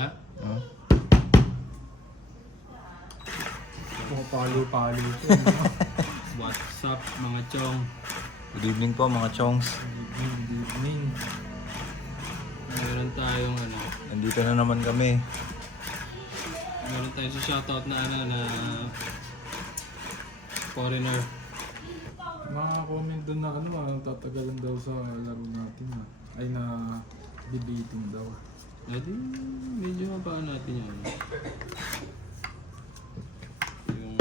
Wala? Hmm? Mga palo-palo ito. What's up mga chong? Good evening po mga chongs. Good evening. Meron tayong ano, Nandito na naman kami. meron tayong si shoutout na ano na foreigner. Mga comment doon na tatagalan daw sa laro natin ay na debating daw. Edi, medyo mapaan natin yan. Yung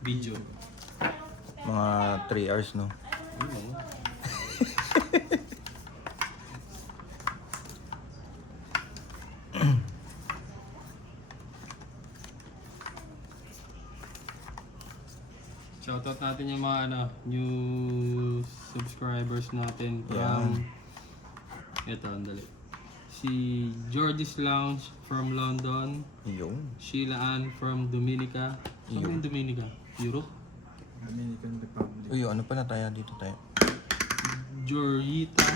video. Mga 3 hours no. Ano? Shoutout natin yung mga ano, new subscribers natin from ito, andali. Si George's Lounge from London, Yung. Sheila Ann from Dominica. Saan yung Dominica? Europe? Dominican Republic. Uy, ano pala tayo dito tayo? Jorita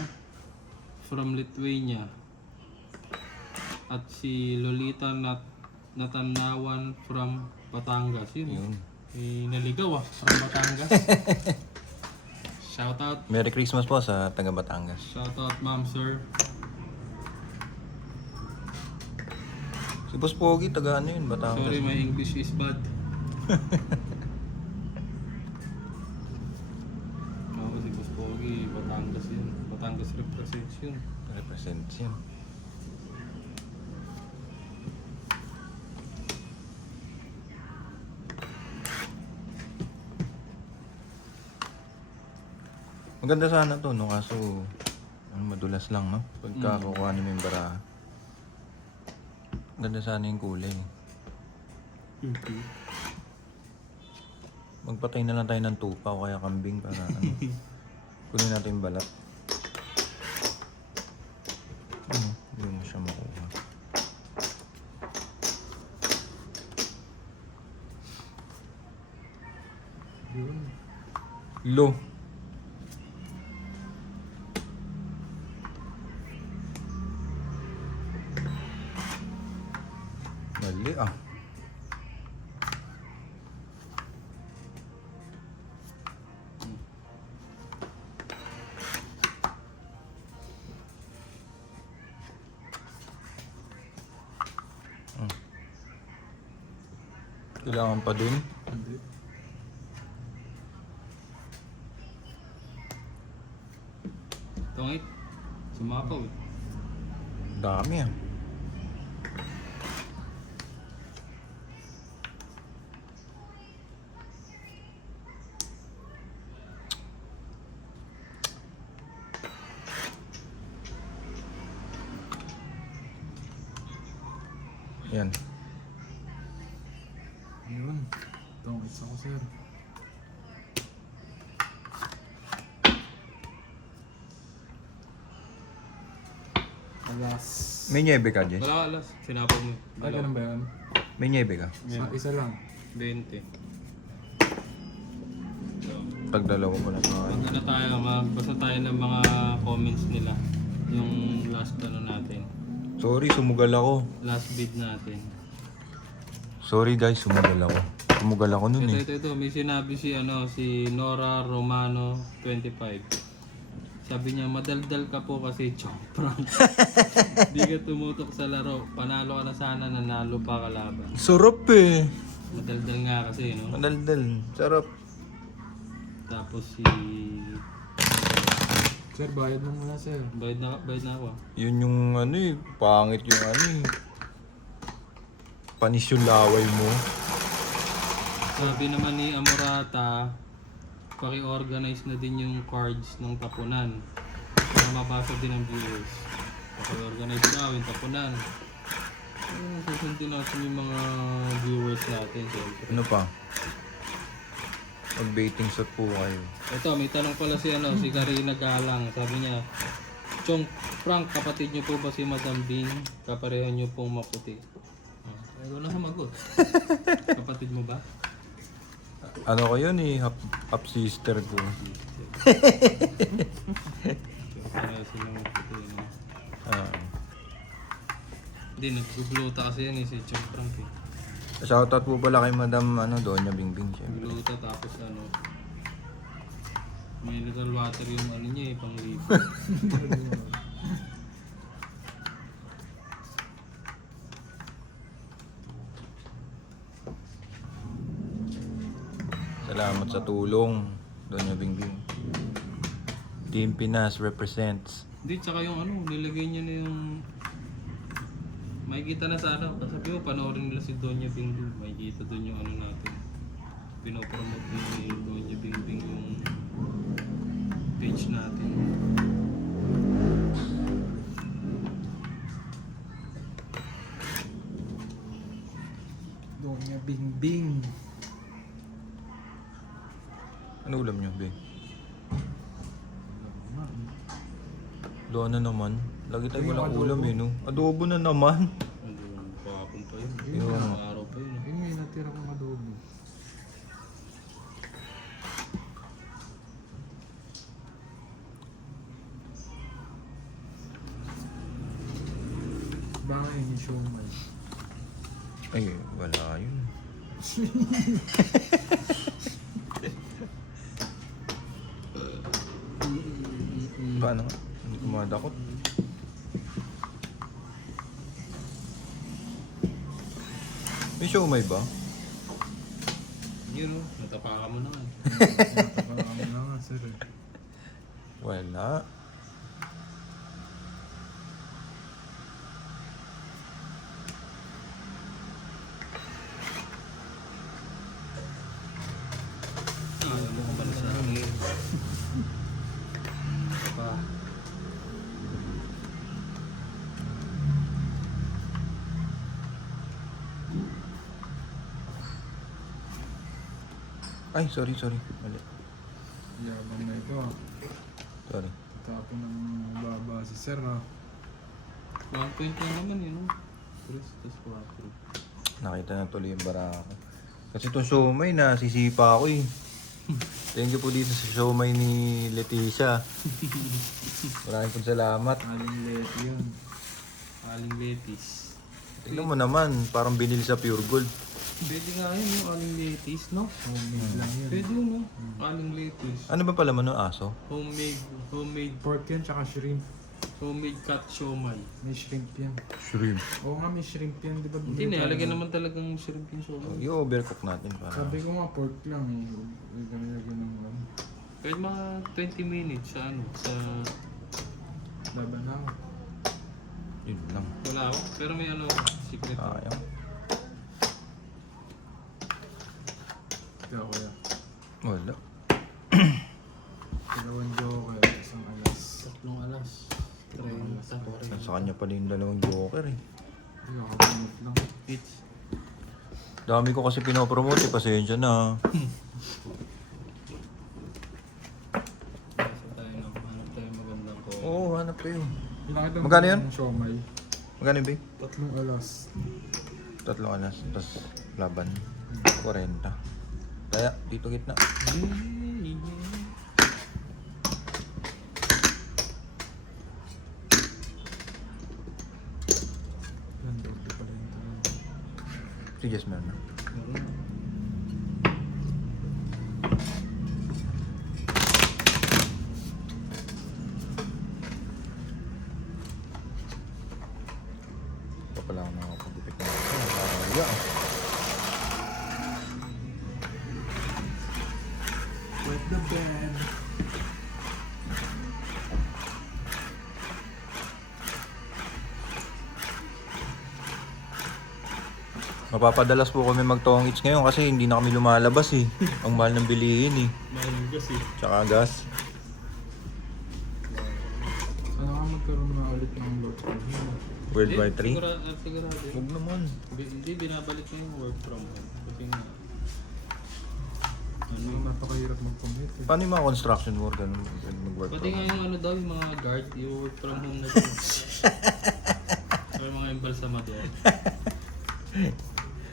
from Lithuania. At si Lolita Natanawan from Batangas. Yun. Yun. Naligaw from Batangas. Shoutout. Merry Christmas po sa taga Batangas. Shoutout ma'am sir. Si Boss Pogi, taga ano yun, Batangas. Sorry my English is bad. Oo, si Boss Pogi, Batangas yun. Batangas represents yun. Represents yun. Maganda sana to, no? Kaso, madulas lang, no? Pagka kukuha ni yung baraha. Maganda sana yung kulay. Magpatay na lang tayo ng tupa o kaya kambing para ano. Kunin natin yung balat. Hindi mo siya makuha. Yun. Lo. Mali ah. Kailangan pa dun. Hindi. Tungit. Sumapaw eh. Dami ah. Yan. Yun. Itong isa ko sir. Alas. May nyebe ka, Jess? Wala alas. Sinapaw mo. Ay, ganun ba yun? May nyebe ka? Isa lang. 20. Pag dalawa ko na pa. Mag ano tayo, magbasa tayo ng mga comments nila. Yung last ano natin. Sorry, sumugal ako. Last bid natin. Sorry guys, sumugal ako. Sumugal ako nun eh. Ito. May sinabi si si Nora Romano 25. Sabi niya, madaldal ka po kasi chong prank. Di ka tumutok sa laro. Panalo ka na sana, nanalo pa kalaban. Sarap eh. Madaldal nga kasi, no? Madaldal. Sarap. Tapos si... Sir, bayad mo muna sir. Bayad na ako. Yun yung ano eh. Pangit yung ano eh. Panis yung laway mo. Sabi naman ni Amorata, paki-organize na din yung cards ng tapunan para mabasa din ng viewers. Paki-organize daw yung tapunan. Susundin natin yung mga viewers natin. Siyempre. Ano pa? Mag-baiting shot po kayo. Ito, may tanong pala si Karina Galang. Sabi niya, Chong, Frank, kapatid niyo po ba si Madam Bing? Kapareho niyo pong maputi. Ayaw na sumagot. Kapatid mo ba? Ano ko yun eh, half sister ko. Pareho silang maputi. No? Hindi, nagbubluta kasi yan si Chong Frank eh. Shoutout po pala kay Madam Doña Bingbing syempre. Nagbubluta tapos may mineral water yung niya pang lipo. Salamat sa tulong, Doña Bingbing. Team Pinas represents. Hindi, tsaka yung nilagay niya na yung... Makikita na sa kasabi mo, panoorin nila si Doña Bingbing. Makikita doon yung natin. Pinopromote ni Doña Bingbing yung page natin. Doña Bingbing. Ano ulam nyo, Be? Doon na naman. Lagi tayo walang ulam eh, no? Adobo na naman. Kahapon pa yun. Yun. Araw pa yun. Yun may natira kong adobo. Baka yung siomay. Ay, wala yun. Paano? Hindi ko madakot. May siomay ba? Yun natapakan mo na nga. Baka mo na nga sir eh. Wala. Alam mo kung paano sa akin. Pa. Ay, sorry. Mali. Yabang na ito ah. Sorry. Tapon ng baba si sir ah. 1 point lang naman yun. 3 plus 4. Nakita na tuloy yung bara ko. Kasi itong siomay na sisipa ako eh. Thank you po dito sa siomay ni Leticia. Maraming pong salamat. Aling leti yun. Aling Letis. Tignan mo naman, parang binili sa Pure Gold. Pwede nga yun yung aling Letis, no? Homemade lang yun. Pwede yun, no? Aling Letis. Ano ba pala ng aso? Homemade Pork yun tsaka shrimp. cut siomay. May shrimp yan. Shrimp. Oo nga may shrimp yan, di ba? Hindi, nilalagyan naman talagang shrimp yung siomay. I-overcook natin para... Sabi ko nga pork lang eh. Ganyan ng lang. Kahit mga 20 minutes sa sa... Laban na ako. Yun lang. Wala ako, pero may secret. Sayang. Kaya kuya. Wala. Dalawang joker, isang alas. 3 alas. 30. Sa kanya pala yung dalawang joker eh. Hindi ako kamot lang. Pitch. Dami ko kasi pinopromote eh. Pasensya na. Hanap tayo magandang ko. Oo, hanap kayo. Pinakita mo Magkano yun? ng siomay. Magkano ba? 3 alas. 3 alas. Tapos laban. 40. Kaya, dito gitna. Yan, doble pala yung tanong. Sige, meron na. Ito pala ako nakapagupit na. Yeah. Wet the bed. Mapapadalas po kami mag-tong eats ngayon kasi hindi na kami lumalabas eh. Ang mahal ng bilihin eh. Mahal kasi. Tsaka gas. Sana ka magkaroon na ulit ng work from home. Worldwide 3. Sigurado. Huwag naman. Hindi, binabalik na yung work from home. Kasi nga, Napakahirap mag-commit eh. Paano yung mga construction worker mag-work pati from nga home? yung daw, yung mga guard, yung work from home na din. So, yung mga embalsamador.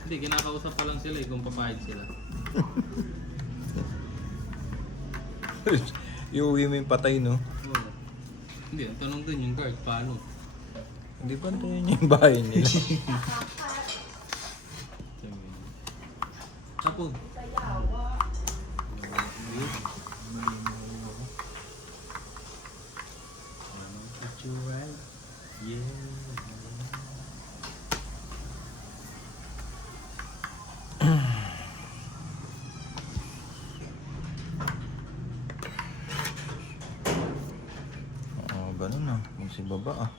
Hindi, kinakausap pa lang sila kung papayag sila. Iuwi mo yung patay, no? Oo. Hindi, ang tanong dun yung guard, paano? Hindi pa rin yung bahay nila. Tapos. Natural. Yeah. Oo, ganun ah. Magsibaba ah.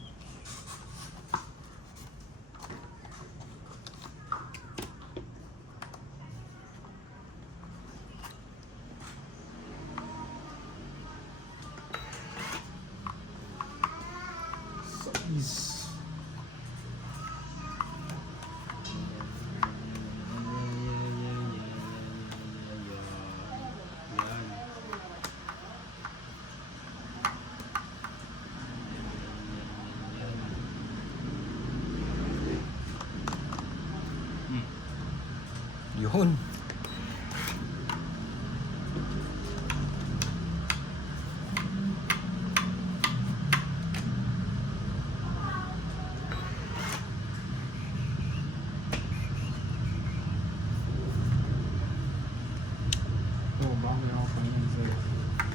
Is. Yun. Oo, baka may ako paningin sa'yo.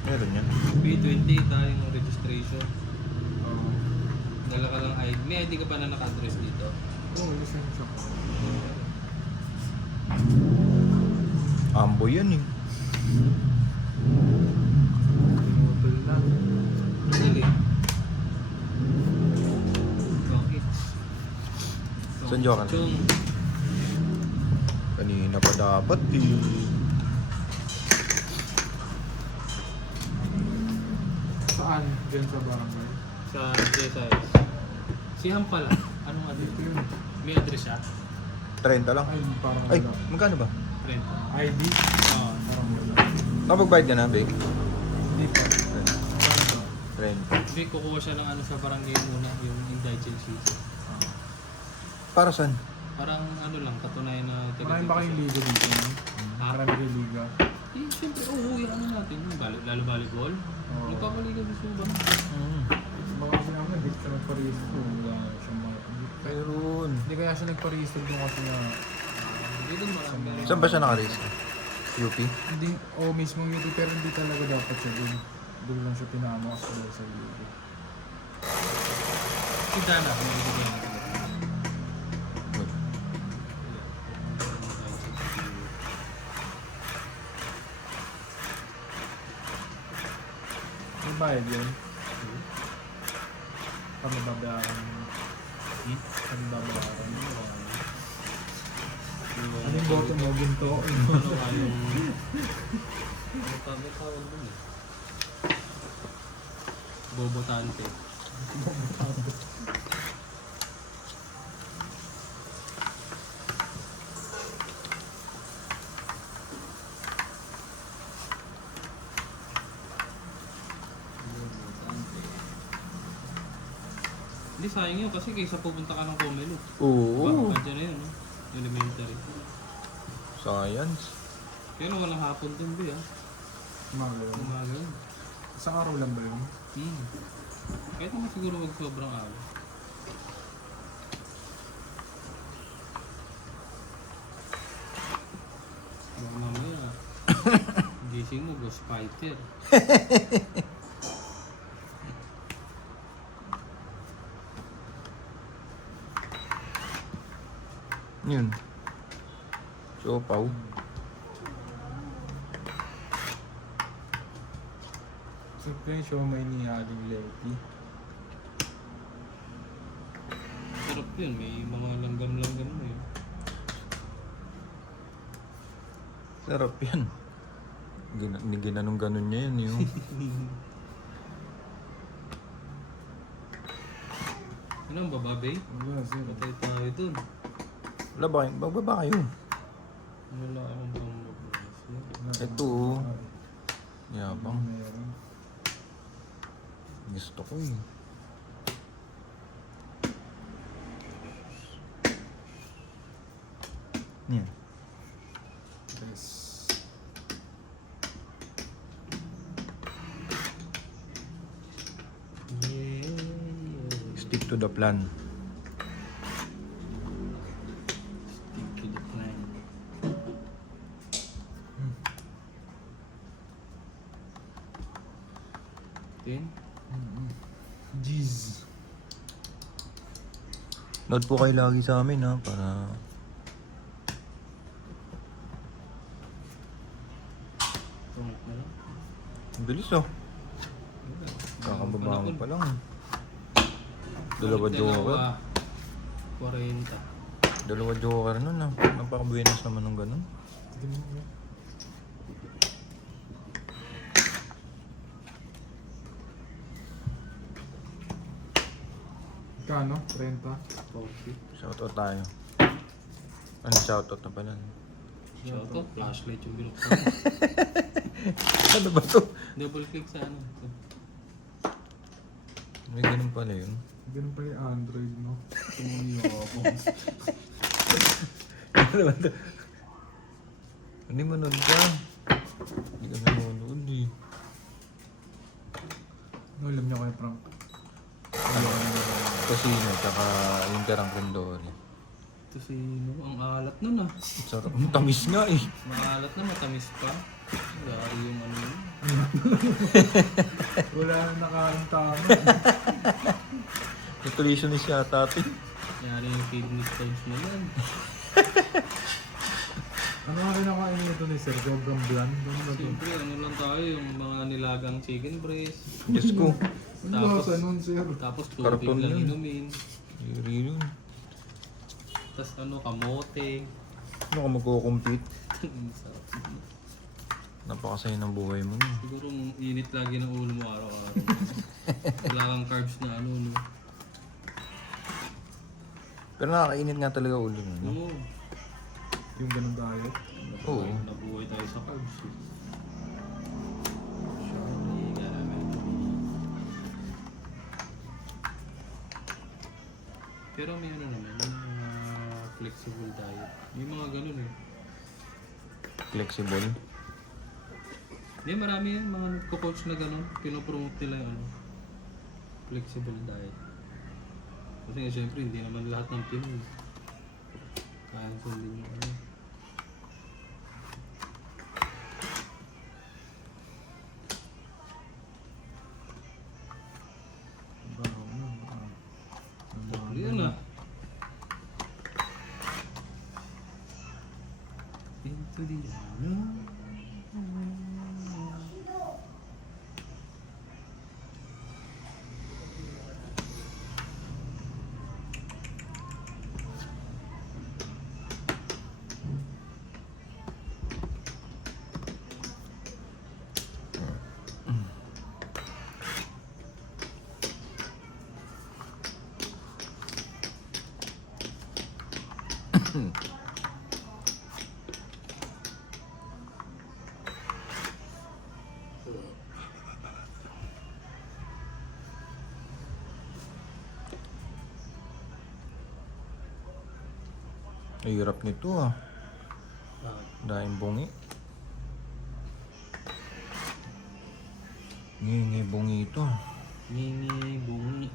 Meron yan. B20 tayo ng registration. Oo. Dala ka lang ID. May ID ka pa na naka-address dito. Oo, lisensya ko. Ambo yan eh. Pinutol na. Dali. Bakit? Saan joke ka? Chong. Kanina pa dapat eh. Saan? Diyan sa barangay? Sa JSIS. Si Ham pala. Anong address? Dito yun. May address siya? 30 lang. Ay, parang Ay, wala. magkano ba? 30. ID? Oo. Parang wala. Nakapagbayad ka na, babe? Hindi pa. Saan ba? 30. Hindi, kukuha siya ng ano sa barangay muna, yung indigency. Para saan? Parang ano lang, katunayan na Marami ba kayong liga dito? No? Ha? Marami kayong liga. Eh, siyempre, yung ano natin, yung lalo volleyball. Oo. Nagkakaliga gusto ba? Baka kasi naman, hindi siya nagpa-register. Wala siyang mga... Meron. Hindi kaya siya nagpa-register doon kasi na... Hindi din marami. Saan ba siya nakarisa? UP? Hindi, mismo YouTube, pero hindi talaga dapat siya doon. Doon lang siya pinama kasi dahil sa liga. Si Dana, kung hindi ko yan. May bayad yun? Kami babayaran. Kami babayaran. Ano yung boto mo? Ginto? Ano nga yung... Ano pa ba tawag dun eh? Bobotante. Hindi, sayang yun kasi kaysa pupunta ka ng Comelo. Oo. Baka dyan na yun, no? Elementary. Science. Pero walang hapon dun, Bi, ah. Umaga yun. Umaga yun. Isang araw lang ba yun? Kahit naman siguro wag sobrang araw. Baka mamaya, gising mo, ghost fighter. Yun. Siopaw. Siyempre yung show may niyaling Leti. Sarap yun, may mga langgam-langgam na yun. Sarap yan. Ginanong ganon niya yan yung. Ano ang bababe? Wala, sir. Patay tayo dun. Wala ba kayo? Magbaba kayo. Wala akong pang mag-release. Ito oh. Yabang. Meron. Gusto ko eh. Yan. Yes. Stick to the plan. din. Jeez. Note po kayo lagi sa amin ha, para... Tungkol na lang. Ang bilis oh. Kakababa ko pa lang. Dalawa joker. 40. Dalawa joker nun ah. Napaka-buenas naman ng ganun. Kano? 30? Okay. Shoutout tayo. Ano shoutout na pala? Shoutout, flashlight yung binuksan. Ano ba to? Double click sa ano. May ganun pala yun. Ganun pa yung Android, no? Tumuyokos. Ano ba to? Hindi manood ka. Hindi ka nanonood eh. No, alam niyo kayo, Frank. Casino, tsaka yung Terang Condori. Ito sino? Ang alat nun ah. Sarap. Ang tamis nga eh. Maalat na, matamis pa. Gari yung ano yun. Wala na nakain tama. Nutritionist yata ito. Yari yung kidney stones mo yan. Ano nga rin nakain nito ni Sir? Sobrang bland. Ano ba ito? Siyempre, ano lang tayo, yung mga nilagang chicken breast. Diyos ko. Ano Tapos- lasa nun, Sir? Tapos Karton tubig lang yun. inumin. Iri yun. Tapos ano, kamote. Ano ka magko-compete? Sarap. Napakasaya ng buhay mo. No? Siguro init lagi ng ulo mo araw-araw. Wala kang carbs na ano, no? Pero nakakainit nga talaga ulo mo. No? Oo. Yung ganun diet. Oo. Nabuhay tayo sa carbs. Eh. Surely, gagawin ko. Pero may ano naman, yung mga flexible diet. May mga ganun eh. Flexible. Hindi, marami yan, mga nagko-coach na ganun. Pinopromote nila yung ano, flexible diet. Kasi nga syempre, hindi naman lahat ng Pinoy kayang sundin yung ano. Bago na. Yan ah. Into the unknown. Ay, hirap nito ah. Ah, Dahil bungi. Ngingi bungi ito. Ngingi, bungi.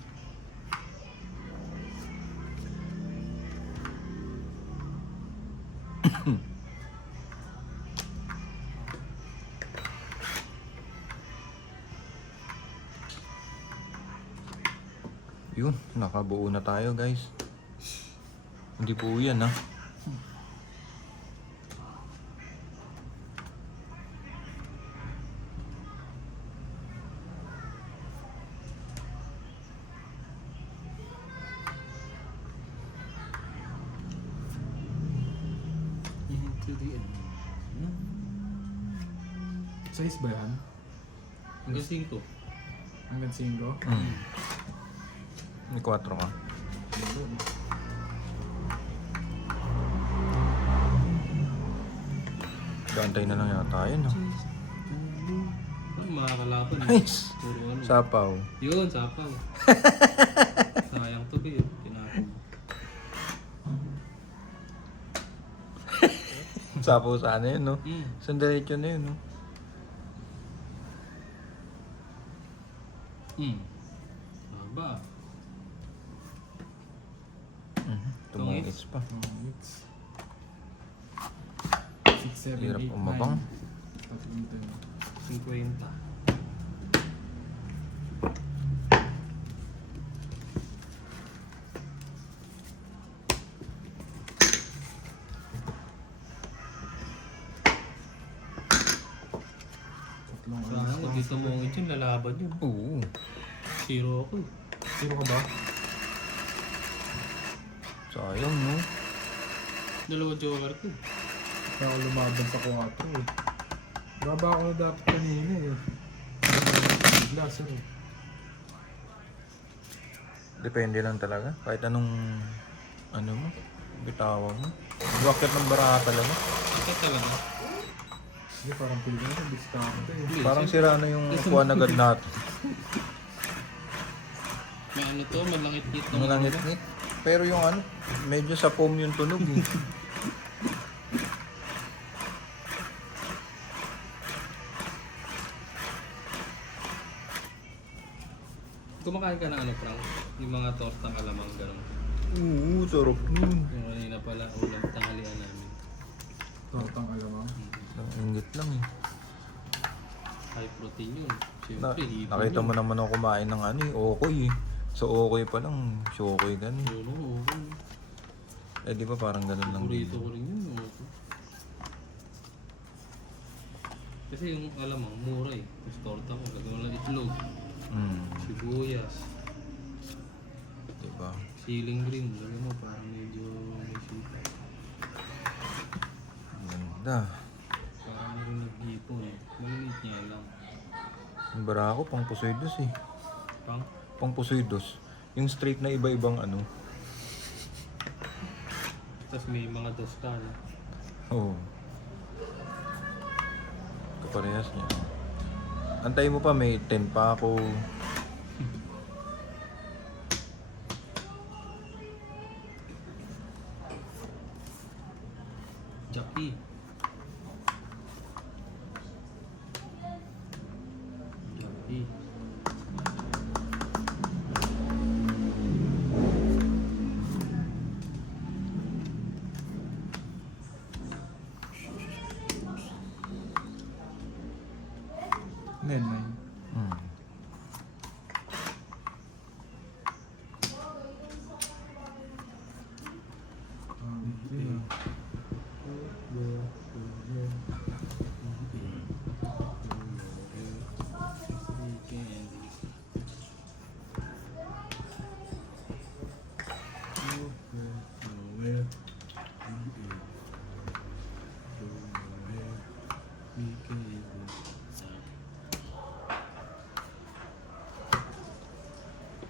Yun, nakabuo na tayo guys. Hindi po yan ah. Into the unknown. Size ba yan? Hanggang 5. Hanggang 5? May 4 ka. Gantay na lang yata yun ah. Ano mga kalaban? Nice! Puro ano. Sapaw. Yun, sapaw. Sayang to be. Tinapon. Sapaw sana yun no. Hmm. Isang diretso na yun no. Hmm. Haba. Tumungis pa. It's 6, 7, 8, 9. Hirap umabang. Tatlong 50. tumungit yun, lalaban yun. Oo. 0 ako eh. Sino ka ba? Sayang, no? 2 joker ko eh. Kaya ako lumaban sa 4 eh. Baba ako na dapat kanina eh. Bigla sir eh. Depende lang talaga. Kahit anong, ano mo, bitawan mo. Bakit ng baraha talaga? Ito talaga. Hindi parang pili na diskarte eh. Hindi, Parang siyempre, sira na yung kuwan agad natin. may ano to, malangit-ngit na Malangit-ngit. Pero yung ano, medyo sa foam yung tunog eh. Kumakain ka ng ano, Frank? Yung mga tortang alamang gano'n. Oo, sarap nun. Yung kanina pala, ulam tanghalian namin. Tortang alamang. Ang ingit lang eh. High protein yun. Na, Siyempre, hipon nakita yun. mo naman ako kumain ng ano eh, okoy eh. So okoy pa lang, shokoy ganun. Yun, oo. Eh di ba parang ganun lang din. Paborito ko rin yun. Oo. Kasi yung alamang, mura eh. Tapos torta mo, lagyan mo lang itlog, sibuyas, Diba? siling green. Lagyan mo, parang medyo may sita. Ganda. Parang yung naghipon. Maliliit niya lang. Yung bara ko, pang pusoy dos eh. Pang? Pang pusoy dos. Yung straight na iba-ibang ano. Tapos may mga dos ka, no? Oo. Kaparehas niya. Antayin mo pa, may 10 pa ako. Jackie. Jackie. Nenay. Hmm.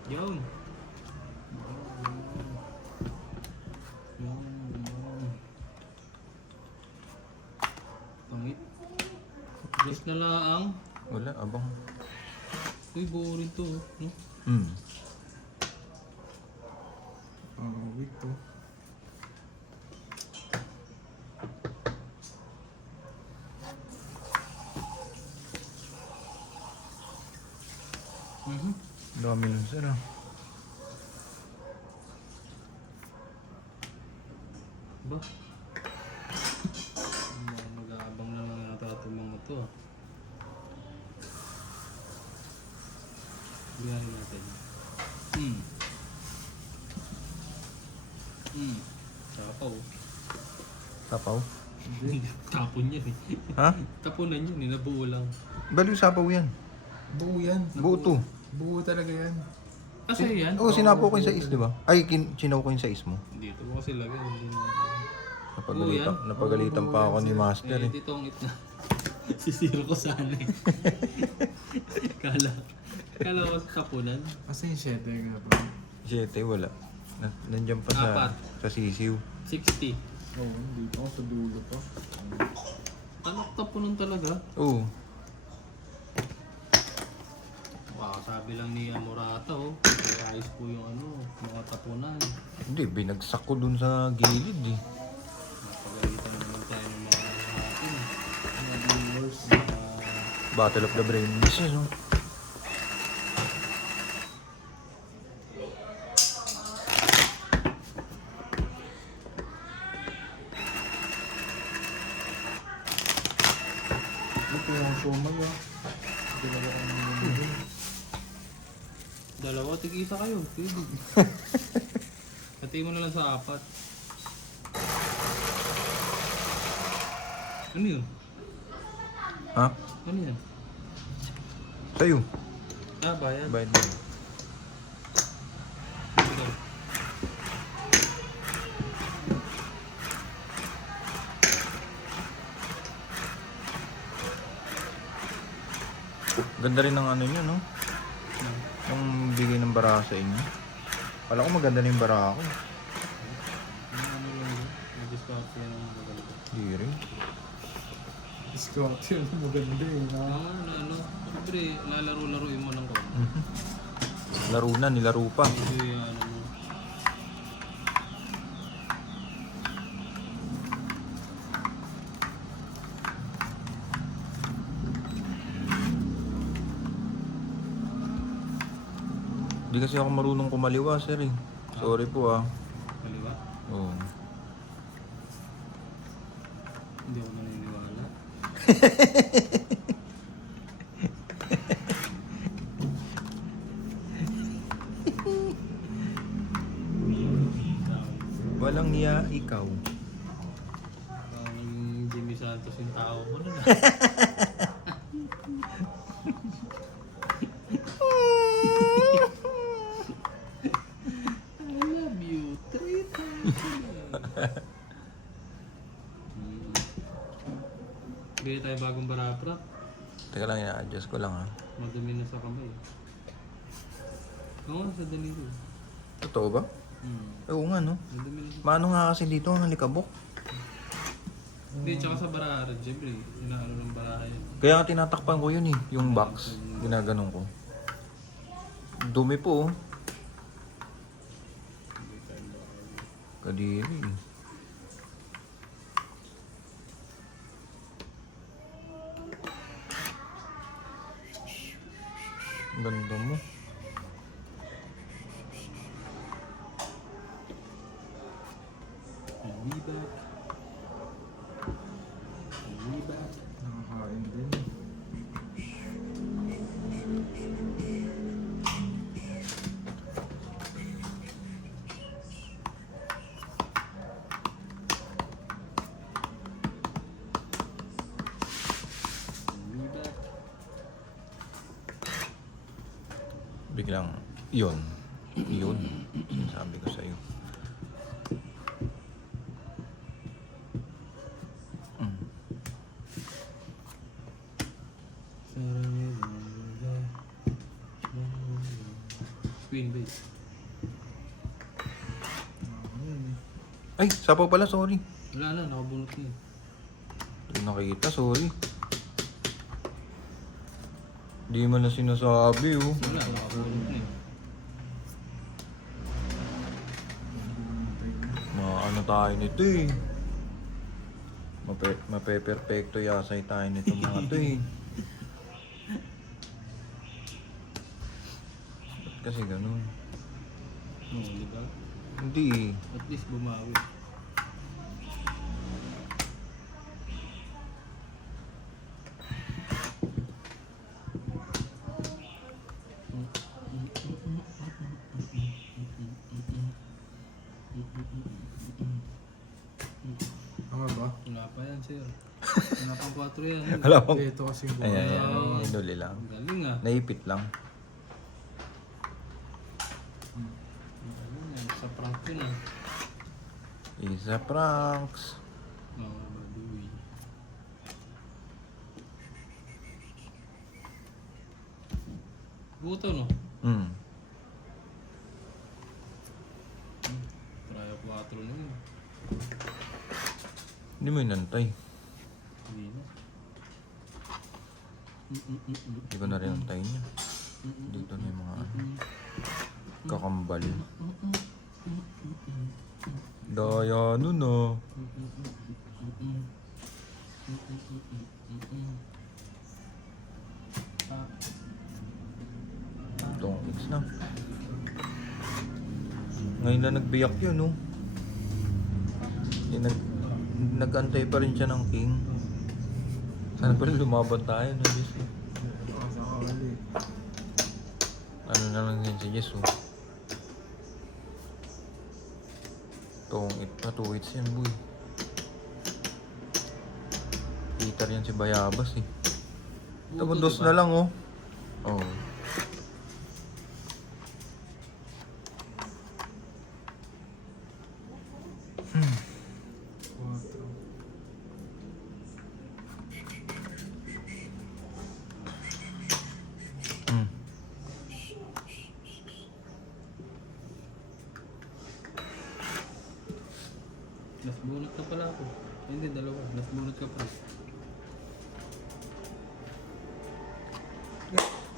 Yun. Yun. Pangit. Just na laang. Wala, abang. Uy, buo rin to, no? Hmm. Week to. Dami nun sir ah. Ba? Mag-aabang na lang yata itong mga to. Bihan natin. Tapaw. Sapaw? Tapon yan eh. Ha? Tapunan yun eh, nabuo lang. Baliw sapaw yan. Buo yan. Buo to. Buo talaga yan. Ah, sa'yo yan? Oo, sinapo ko yung sa is, di ba? Ay, sinaw ko yung sa is mo. Dito mo kasi lagay. Hindi na. Napagalitan, Oo, yan. napagalitan pa ako ni Master Eh, eh. dito ang itna. Sisiro ko sana eh. Kala ko sa tapunan. Kasi yung 7 nga ba? 7, wala. Nandiyan pa Apat. sa sisiw. 60. Oo, hindi pa ako sa dulo pa. Ano tapunan talaga? Oo. Wow, sabi lang ni Amorata oh. Kaya ayos po yung ano, mga tapunan. Hindi, binagsak ko dun sa gilid eh. Napagalitan naman tayo ng mga natin. Mga viewers. Battle of the Brains eh, no? Ito yung sumay ah. Dalawa kang nililin. Dalawa, tig-isa kayo. Pwede. Hati mo na lang sa 4. Ano yun? Ha? Ano yan? Sa'yo. Bayad. Bayad mo. Ito. Ganda rin ng ano nyo, no? Yung bigay ng bara sa inyo. Kala ko maganda na yung bara ko. Ano lang yun? May discount yan ang maganda. Di rin. Discount yun. Maganda eh. Ano? Siyempre, lalaro-laruin mo ng konti. Laro na, nilaro pa. Hindi, ano mo. Di kasi ako marunong kumaliwa, sir eh. Sorry po ah. Kaliwa? Oo. Hindi ako naniniwala. Walang niya ikaw. Jimmy Santos yung tao ko nun. I love you 3 times. Bigay tayo bagong baraprap. Teka lang, i-adjust ko lang ha. Madumi na sa kamay. Oo, sa daliri. Totoo ba? Oo nga no. Madumi na sa... Maano nga kasi dito ang halikabok. Hindi, tsaka sa baraha, siyempre, inaano ng baraha yun. Kaya nga tinatakpan ko yun eh. Yung box. Ginaganon ko. Dumi po oh. Kadiri. Ganda mo. And we back. And we back. Nakakain din. And we back. Biglang, yun. Yun. Sabi ko sa'yo. Spin base. Ay, sapaw pala, sorry. Wala na, nakabunot na. Hindi nakita, sorry. Di mo na sinasabi oh. Wala, nakabunot na. Ano tayo nito eh. Mape-perfecto yasay tayo nito mga to eh. Ba't kasi ganun? Oo, di ba? Hindi eh. At least bumawi. Tama ba? Wala pa yan, sir. Wala pang 4 yan. Alam mo? Ito kasing buhay. Ayan, ayan. Idoli lang. Galing ah. Naipit lang. Galing ah. Sa prank yun ah. Isa pranks. Mga baduy. Buto no? Hmm. Traya 4 na yun. Hindi mo inantay. Hindi na. Hindi ko na rin antayin niya. Dito na yung mga kakambal. Daya nun ah. Itong X na. Ngayon na nagbiyak yun, no? Nag-antay pa rin siya ng king. Sana pala lumaban tayo, no? Diyos, eh. Sakali. Ano na lang yan si Jess, oh. Itong it pa, 2 hits yan, boy. Peter yan si Bayabas, eh. Tapos dos na lang, oh. Oo. Quatro. Hmm. Last bunot na pala ako. Hindi, dalawa. Last bunot ka pa.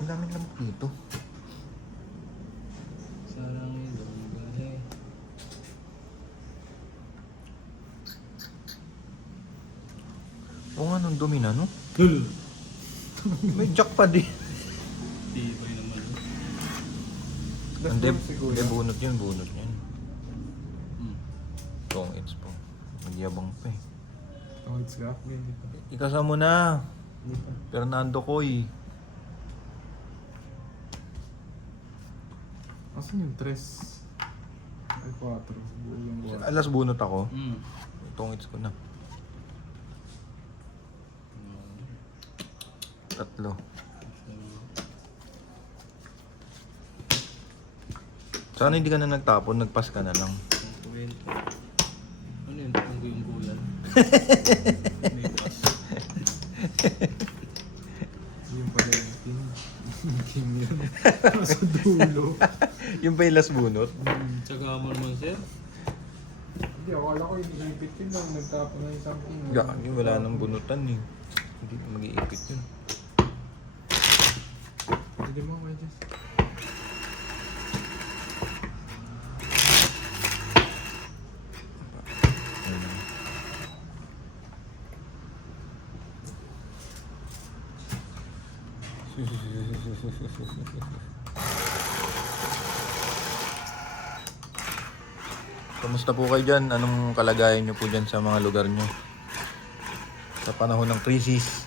Ang daming lamok dito. Sarang yun. Dami. Oo nga, nung dumi na, no? Cool. May jack pa din. Tibay naman. Hindi, hindi, bunot yun, bunot yun. Hmm. Tong it's po. Nagyabang pa eh. Oh, it's got me. Hindi pa. Ikasa mo na. Hindi pa. Fernando Coy. Asan yung tres? Ay, quatro. Buong quatro. Alas bunot ako. Hmm. Tong it's ko na. Tatlo. Sana hindi ka na nagtapon, nagpas ka na lang. Ano yun? Ang guyong-guyan? May pas. Yung pala yung king. King yun. Sa dulo. Yung ba yung last bunot? Tsaka mo naman, sir. Hindi, akala ko iniipit yun lang. Nagtapon na yung something. Gagi, wala nang bunutan eh. Hindi mag-iipit yun. Hindi mo, may Diyos. Ayun. Kamusta po kayo dyan? Anong kalagayan nyo po dyan sa mga lugar nyo? Sa panahon ng krisis.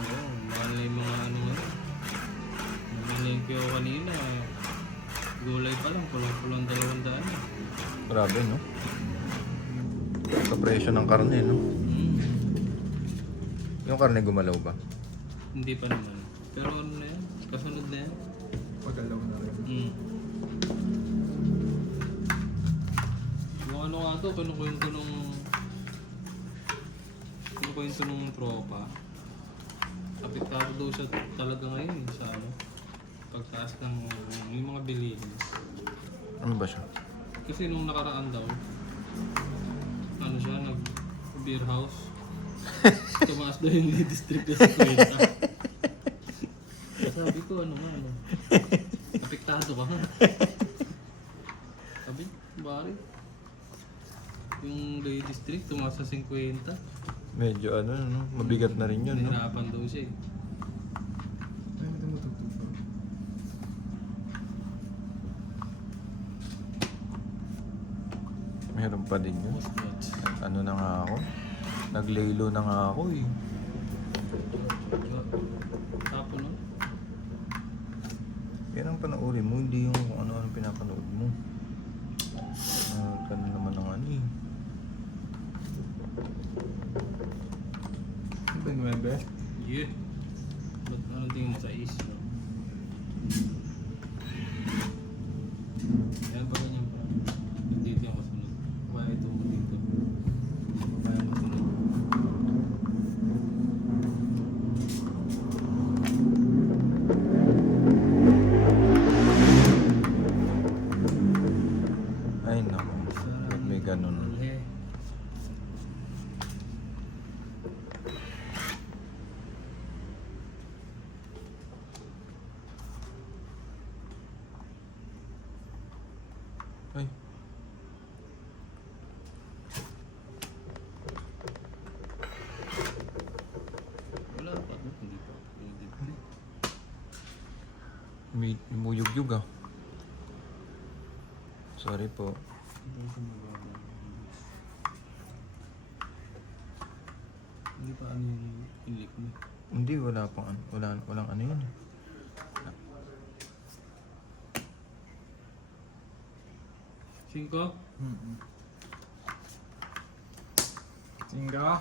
Oo, mahal na yung mga ano nga. Namalengke ako kanina. Gulay pa lang, pulang-pulang 200 na. Grabe, no? Sa presyo ng karne, no? Hmm. Yung karne gumalaw ba? Hindi pa naman. Pero ano na yan? Kasunod na yan. Pagalaw na rin. Hmm. Yung ano nga to, kinukwento nung tropa. Apektado daw siya talaga ngayon sa ano, pagtaas ng yung mga bilihin. Ano ba siya? Kasi nung nakaraan daw, ano siya, nag-beer house. Tumaas daw yung district na sa kwenta. Sabi ko, ano nga, ano? Apektado ka nga. Sabi, bakit? Yung Lay District, tumaas sa 50. Medyo ano, no? Mabigat na rin yun, no? Nahirapan daw siya eh. Ay, hindi mo tutupag. Meron pa din yun. Ano na nga ako? Naglaylo na nga ako eh. Tapo no? Yan ang panoorin mo, hindi yung kung ano-ano pinapanood mo. Ka na naman ng ano eh. Ano ba yung 9? Yeah. Ba't anong tingin mo sa is? No? Yan pa ganyan pa. Dito yung kasunod. Kaya ito mo dito. Kaya masunod. Ay naku, ba't may ganun? Eh. Ay, Wala pa. Hindi pa. Hindi pa. may muyug-yug ah. Sorry po. Hindi pa ano yung inlik mo. Hindi, wala pang ano. Walang ano yun eh. Cinco? Singa.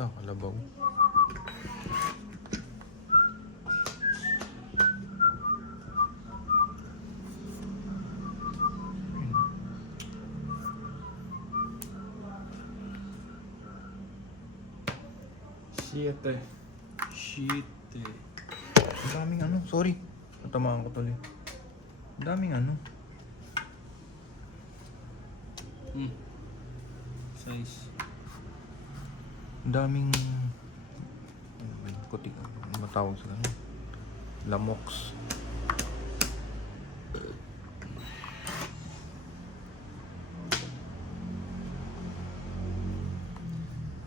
Ganda, kalabaw. Shit eh. Shit eh. Ang daming ano, sorry. Natamaan ko tuloy. Ang daming ano. Size. Ang daming... Ano ba yun? Kutik. Ano matawag sa ganun? Lamox.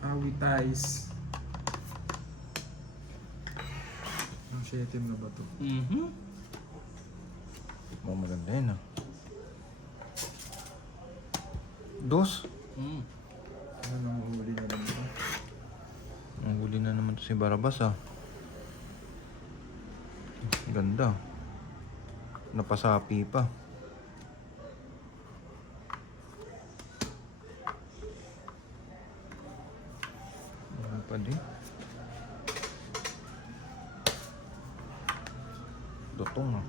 Awitais. Ang shetim na ba to? Mga maganda yun ah. Dos. Ano nang huli na lang ito? Ang huli na naman to si Barabas ah. Ganda. Napasapi pa. Ano pa din? Dutong ah.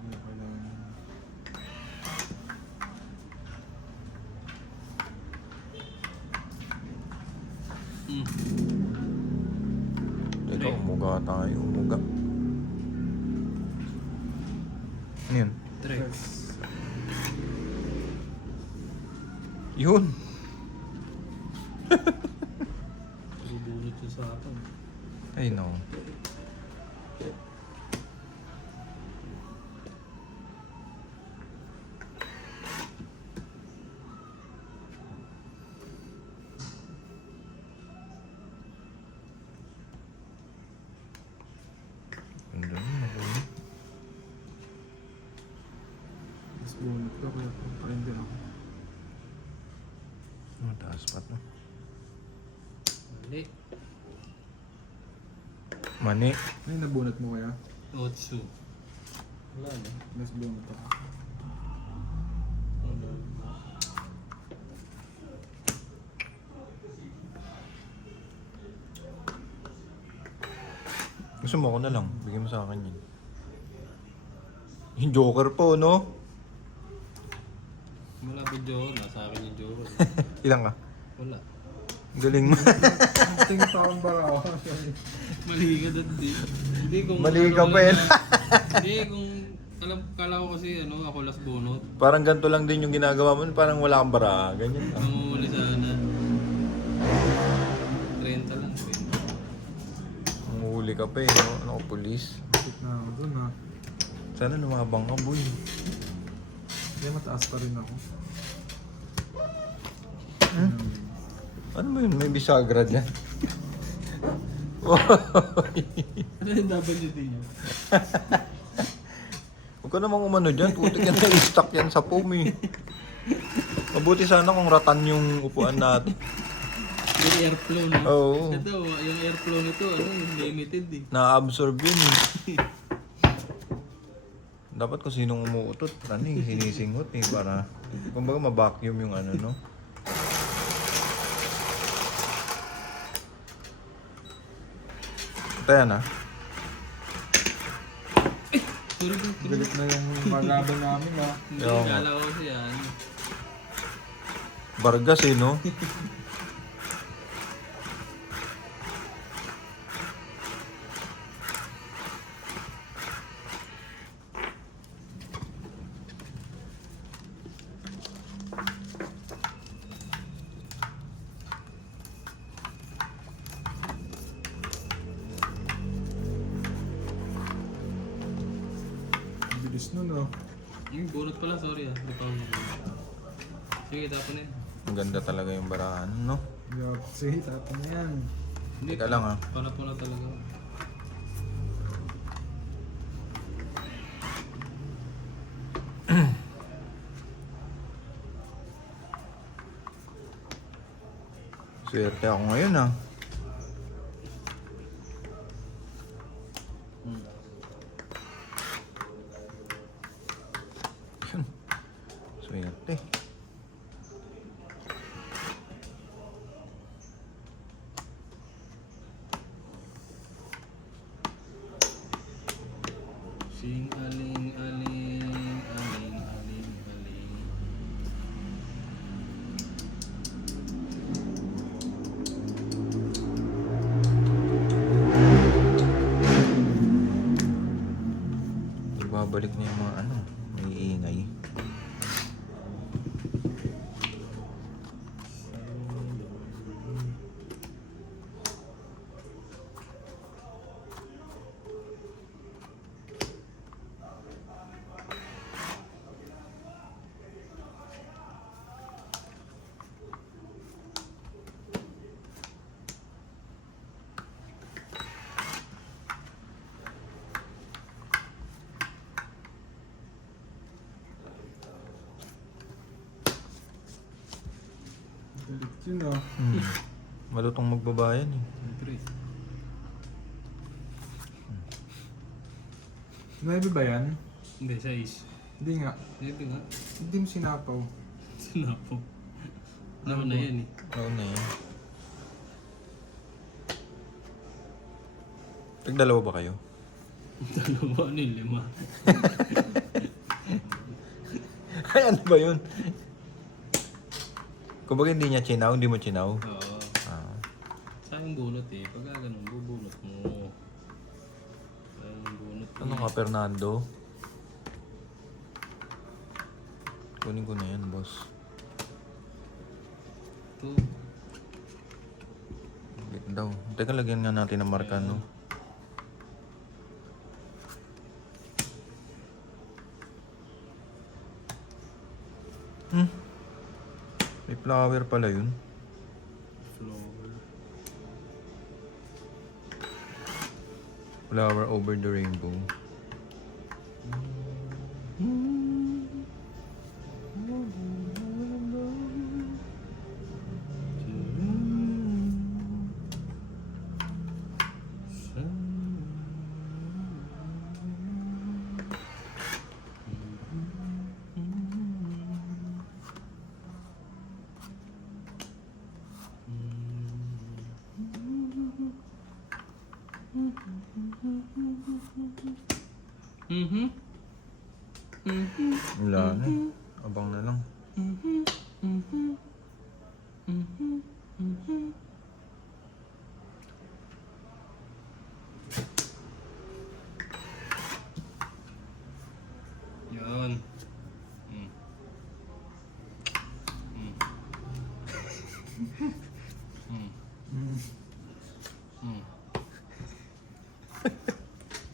Ano pa lang? Teka, umuga tayo. Umuga. Ano yun? Trek. Yun! Bubunot siya sa akin. Ay no. Ganda yun, makulit. Mas bunot ka kaya pampain din ako. Mataas pa to. Mali. Mani. Ay, nabunot mo kaya? Otsu. Wala na. Mas bunot ako. Wala. Gusto mo ako na lang. Bigyan mo sa akin yun. Yung Joker po, no? Wala ba Joker? Nasa akin yung Joker. Ilang ka? Wala. Galing mo. Tingin pa akong bara ako. Mali ka doon, di. Hindi kung... Mali ka pa yan. Hindi kung... Kala ko kasi ako last bunot. Parang ganito lang din yung ginagawa mo. Parang wala kang bara. Ganyan lang. Namumuli sana. 30 lang. 20. Umuhuli ka pa eh, no? Ano ko, pulis. Sit na ako dun ha. Sana lumabang ka, boy. Kaya mataas pa rin ako. Ano mo yun? May bisagra dyan. Ano yung WD nyo? Huwag ka namang umano dyan. Putik yan na i-stock yan sa foam eh. Mabuti sana kung ratan yung upuan natin. Yung airflow, no? Oo. Ito, yung airflow nito, limited eh. Na-absorb yun eh. Dapat kung sinong umuutot, sinisingot eh, para kumbaga ma-vacuum yung ano, no? Ito yan ah. Sorry, Galit na yung malaban namin ha. Hindi, Oo nga. kala ko siya. Bargas eh, no? Bilis nun oh. Bunot pala, sorry ah. Ito sige, tapon yun. Ang ganda talaga yung barahan, no? Yup, sige, tapon na yan. Hindi, Teka lang ah. panat mo na talaga. Swerte ako ngayon ah. Yun. Swerte. Sing aling aling aling aling aling. Ibabalik na yung mga ano, may iingay. Galit yun ah. Malutong magbabayan eh. Siyempre. 9 ba yan? Hindi, 6. Hindi nga. Ito nga. Hindi mo sinapaw. Sinapo. Ano na yan eh. Oo na yan. Tagdalawa ba kayo? Dalawa, ano yung 5? Ay, ano ba yun? Kumbaga hindi niya chinaw, hindi mo chinaw. Oo. Ah. Sayang bunot eh. Pagka ganun, bubunot mo. Sayang bunot Ano ka, Fernando? Kunin ko na yan, boss. Ito. Wait daw. Teka, lagyan nga natin ng marka, no? May flower pala yun. Flower. Flower over the rainbow. Wala na. Abang na lang. Yan.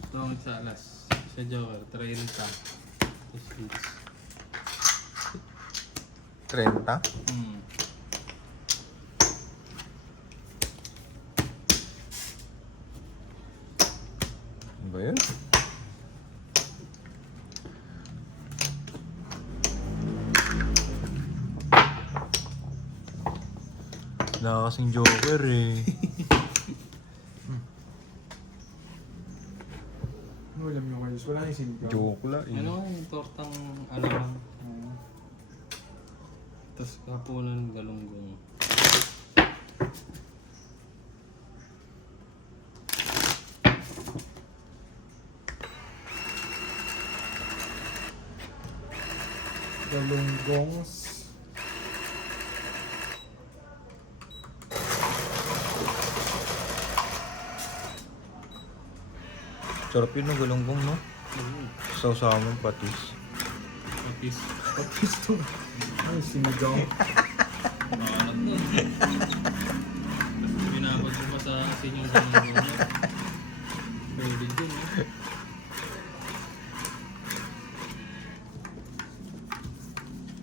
Ito ang salas. Sa Joker, 30. Tapos hits. 30? Ano ba yun? Wala kasing joker eh. Wala mo kayo. Wala yung sinigaw. Joke lang eh. Ano yung tortang ano lang. Tapos kapunan galunggong. Galunggongs. Sarap yun ng galunggong, no? Sausawan patis. Patis. Patis to. Ay, sinigaw. Makalat nun. Tapos binabag mo pa sa asin yung galunggong. Pwede dun eh.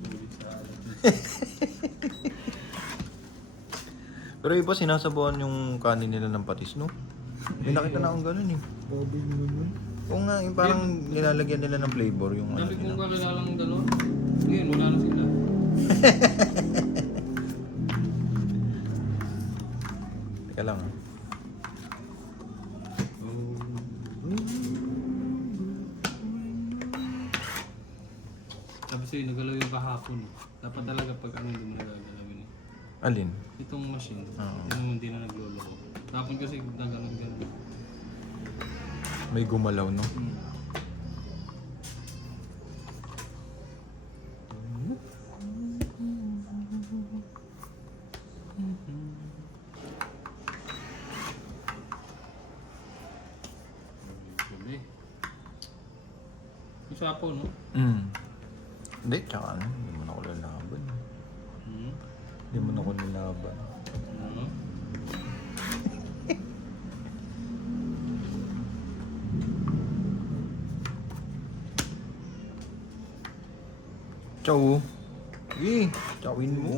Pwede sa alat. Pero iba sinasabuan yung kanin nila ng patis, no? May nakita na akong ganun eh. Bobby naman. Oo nga, yung parang nilalagyan nila ng flavor yung ano Dami kong nila. kakilalang dalawa. Ngayon, wala na sila. Teka lang ah. Tapos yun, nagalaw yung kahapon. Dapat talaga pag ano hindi mo nagagalawin eh. Alin? Itong machine, Oo. hindi na nagloloko. Kahapon kasi naganon-ganon. May gumalaw, no? Gabi. Yung sapo, no? Hindi, tsaka ano, hindi mo na ako lalaban. Hmm? Hindi mo na ako lalaban. Ano? Chow! Eh, chawin mo!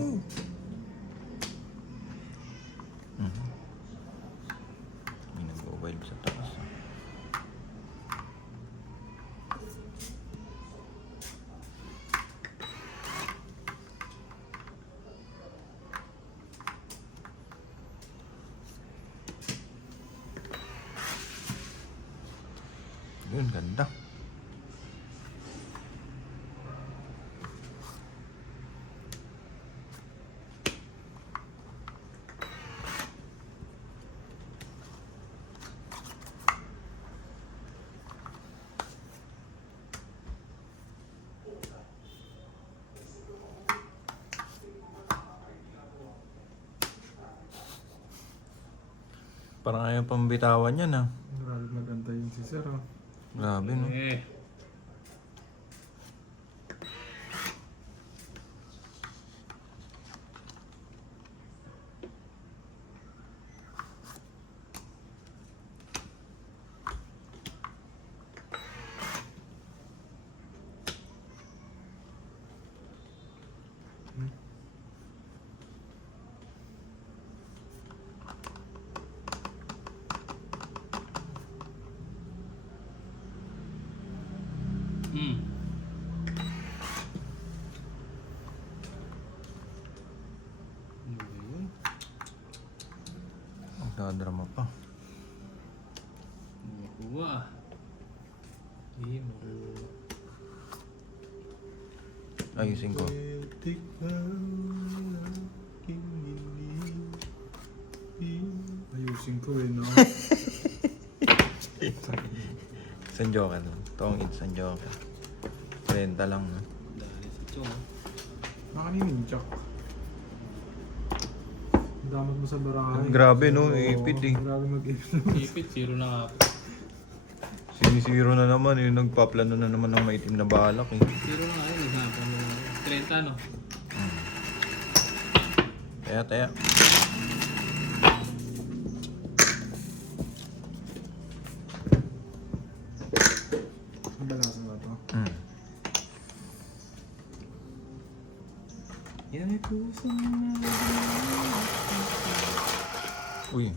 May nag-wild sa taas. Yun, ganda. Parang ayaw pambitawan yan ah. Grabe maganda yun si Sir. Oh. Grabe no. Eh. Hmm. Ano ba yun? Magdadrama pa. Makuha. Hindi mo. Ayusin ko. Ayusin ko eh, no? Isang joker lang. Tong isang joker. 30 lang no. Dahil sa chong. Nakanininchak. Ang damot mo sa barahay. Grabe, no? Oo, Ipit eh. Grabe mag-ipit. Ipit, zero na nga. Sinisiro na naman eh. Nagpaplano na naman ng maitim na balak eh. Zero na nga yun. Naghanap mo 30, no? Taya. Ang balasan ba ito? Yan ay puso. Uy.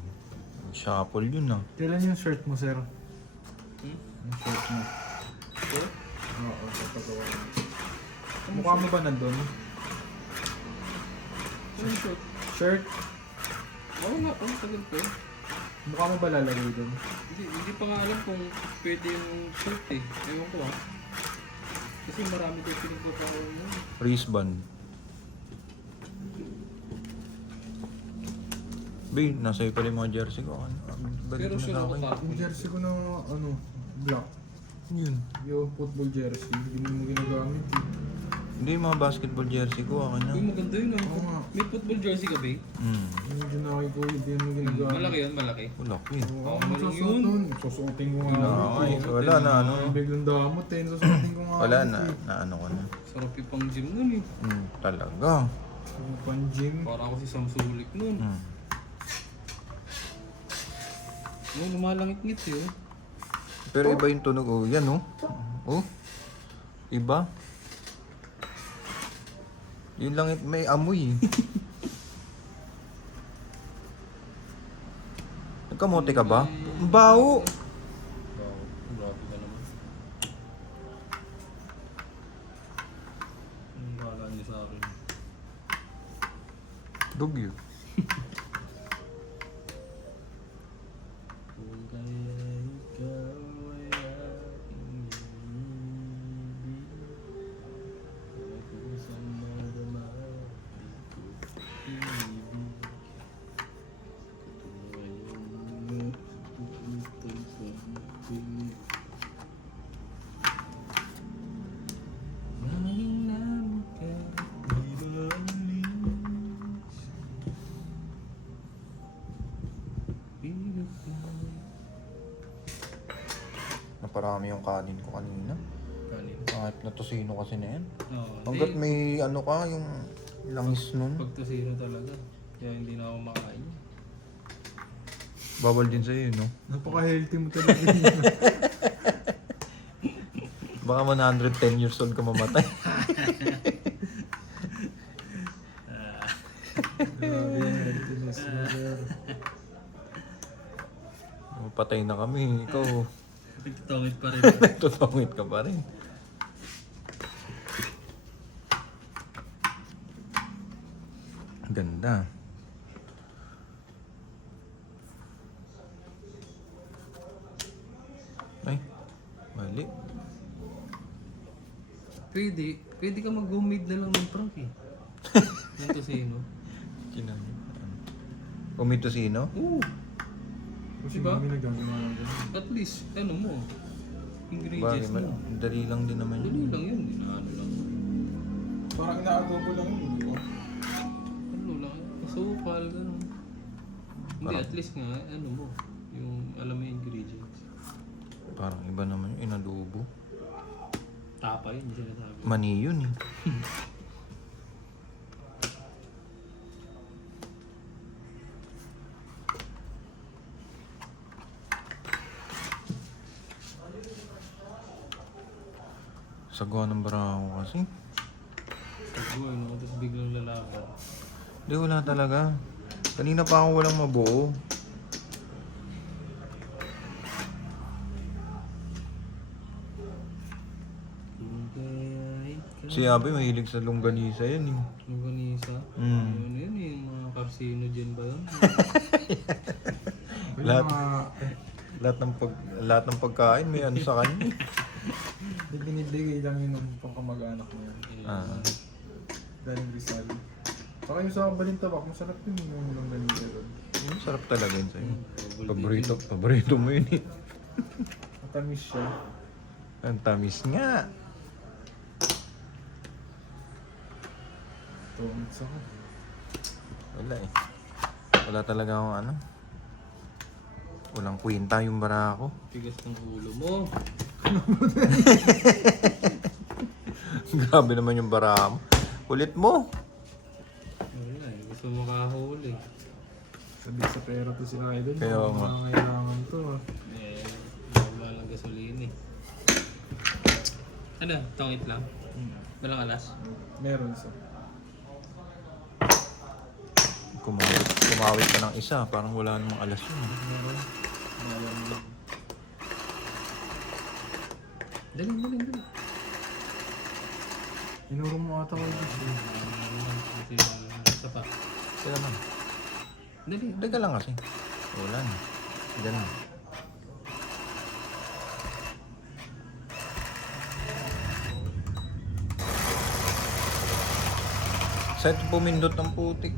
Shuffle yun ah. Kailan yung shirt mo, Sir? Hmm? Yung shirt mo. Ito? Oo, papagawa mo. Mukha mo ba nandun? Anong shot? Shirt? Oo nga po, tagal po. Mukha mo ba lalagay doon? Hindi pa nga alam kung pwede yung shirt eh. Ewan ko ah. Kasi marami daw pinagpapakaw mo. Wristband. Bay, nasa iyo pala yung mga jersey ko. Pero sure ako Yung jersey ko na, black. Yun. Yung football jersey, hindi mo ginagamit eh. Hindi yung mga basketball jersey ko. Akin na. Uy, maganda yun ah. Oo nga. May football jersey ka ba eh? Yung ginawin ko, hindi mo ginagamit. Malaki yun, malaki. Wala ko eh. Oo, Oo, ano malaki susuot yun. nun? Susuotin ko nga. Ay, wala na ano. Ang biglang damot eh, susuotin ko nga. Wala ulit na. eh. Na ano ko na. Sarap yung pang gym nun eh. Talaga. Yung pan-gym. Para ako si Sam Sulik nun. Hmm. Oo, lumalangit-ngit yun. Pero iba yung tunog. Oh, yan oh. Oh. Iba. Yung langit may amoy. Nagkamote ka ba? Ang baho. Wow, grabe ka naman. Anong bahala niya sa akin? Dugyo. Kung kaya ikaw ay aking ibig, ay kusang madama, di ko ibig. Katuwayan mo, puputol sa pinig. Mahina mo ka, di ba alis? parami yung kanin ko kanina. Kanin. Kahit na tosino kasi na yan. Oo. Hanggat may ano ka, yung langis nun. Pag tosino talaga. Kaya hindi na ako makain. Bawal din sa'yo, no? Napaka-healthy mo talaga. Baka 110 years old ka mamatay. Grabe yung healthiness mo, sir. Patay na kami. Ikaw, Nagtutungit pa rin. tutungit ka pa rin. Ganda. Ay, mali. Pwede ka mag-homemade na lang ng prank eh. Ng tosino. Umitosino? Oo. Kasi Diba? kami nagagawa ng ganun. At least, ano mo, Bagay, ingredients mo. dali lang din naman Dali yun. lang yun, inaano lang. Parang inaadobo lang yun, di ba? Ano lang, sukal, gano'n. Hindi, Parang- at least nga, ano mo, yung alam mo yung ingredients. Parang iba naman yung inadobo. Tapa yun, sinasabi. Mani yun eh. Sagwa ng barako kasi. Siguro, no? Tapos biglang lalaban. Hindi, wala talaga. Kanina pa ako walang mabuo. Si Abe mahilig sa longganisa yan eh. Longganisa? Mm. Ano yun eh, yung mga karsino dyan ba yun? May Lahat. mga Lahat ng pagkain may ano sa kanya. binibigay lang yun ng pangkamag-anak niya. Ah. Galing Rizal. Saka yung sa Balintabak, masarap yun yung mga ganito ron. Sarap talaga yun sa'yo. Paborito mo yun eh. Matamis siya. Ang tamis nga. Tumits ako. Wala eh. Wala talaga akong ano. Walang kwenta yung barako. Tigas ng ulo mo. Grabe naman yung barako. Kulit mo. Wala eh, gusto mo kahuli. Sabi sa pera to si Idol. Kaya nga. Mga kailangan to. Eh, wala lang gasolina eh. Ano, tongit lang? Walang alas? Meron sa. Kumawit ka ng isa. Parang wala namang alas yun. Meron. Meron. Dali. Inuro mo ata ko yun. Kasi isa pa. Kaya naman. Dali. Teka lang kasi. Wala na. Ganun. Set pumindot ng putik.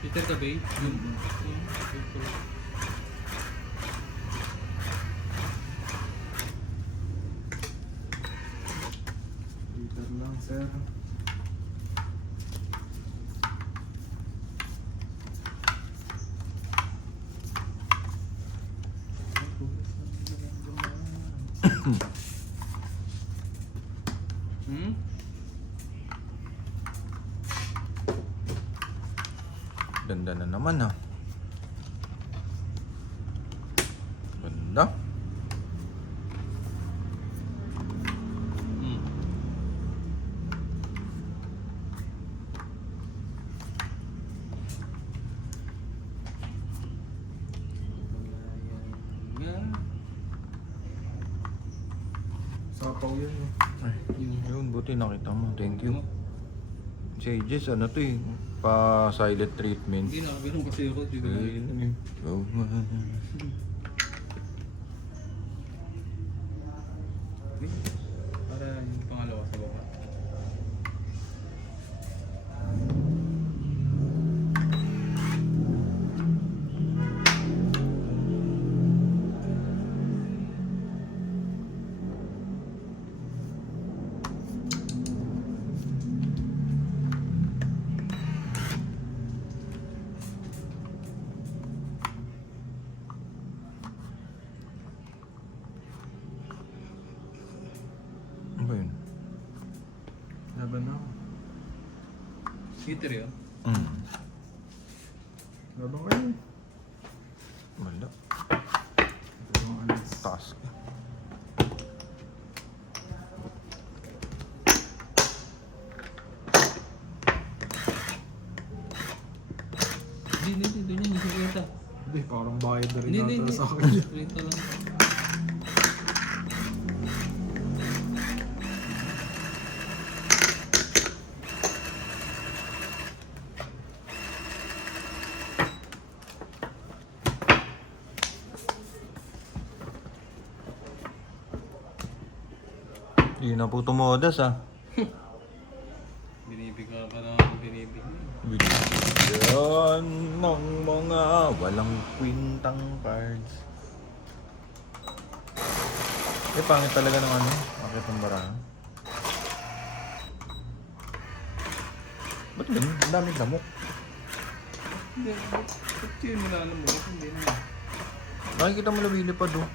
Peter ka ba eh? Yun. Liter lang, sir. Hmm? Ganda na naman ha. Ganda. Hmm. Nga. Sapaw yan eh. Ay, Yung yun, buti nakita mo. Thank you. Si Jess, ano to eh. Pa-silent treatment. Hindi na, ganun kasi ako. Di ko na. Oh, man. Para yung pangalawa sa baba. Heater yun? Labang kayo. Wala. Labang alas. Task. Hindi, doon yung sikreta. Hindi, parang bayad na rin Hindi. nata sa akin. Sikreta lang. Yun na po tumodas ah. Binibigyan ka na ako binibigyan. Binibigyan ng mga walang kwintang cards. Pangit talaga ng ano, bakit ang baraha? Ba't ganun? Ang daming lamok. Hindi, ba't yun nilalam mo? Hindi na. Nakikita mo lumilipad oh.